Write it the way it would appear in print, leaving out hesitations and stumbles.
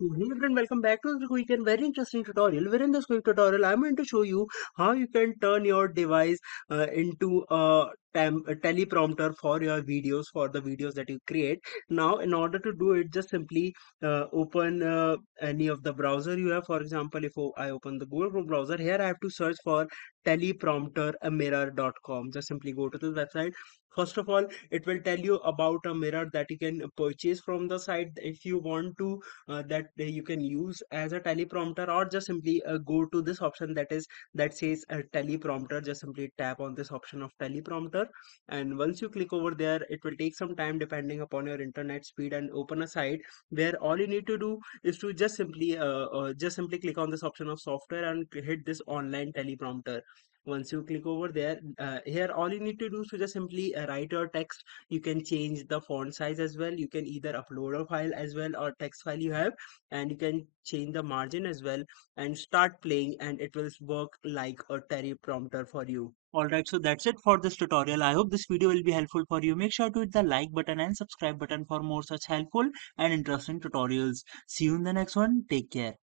Hey everyone, welcome back to the quick and very interesting tutorial. Where in this quick tutorial, I'm going to show you how you can turn your device into a teleprompter for your videos, for the videos that you create. Now, in order to do it, just simply open any of the browser you have. For example, if I open the Google Chrome browser, here I have to search for telepromptermirror.com. Just simply go to this website. First of all, it will tell you about a mirror that you can purchase from the site if you want to that you can use as a teleprompter, or just simply go to this option that says teleprompter. Just simply tap on this option of teleprompter, and once you click over there, it will take some time depending upon your internet speed, and open a site where all you need to do is to just simply click on this option of software and hit this online teleprompter. Once you click over there, here all you need to do is to just simply write your text. You can change the font size as well. You can either upload a file as well, or text file you have, and you can change the margin as well, and start playing, and it will work like a teleprompter for you. Alright, so that's it for this tutorial. I hope this video will be helpful for you. Make sure to hit the like button and subscribe button for more such helpful and interesting tutorials. See you in the next one. Take care.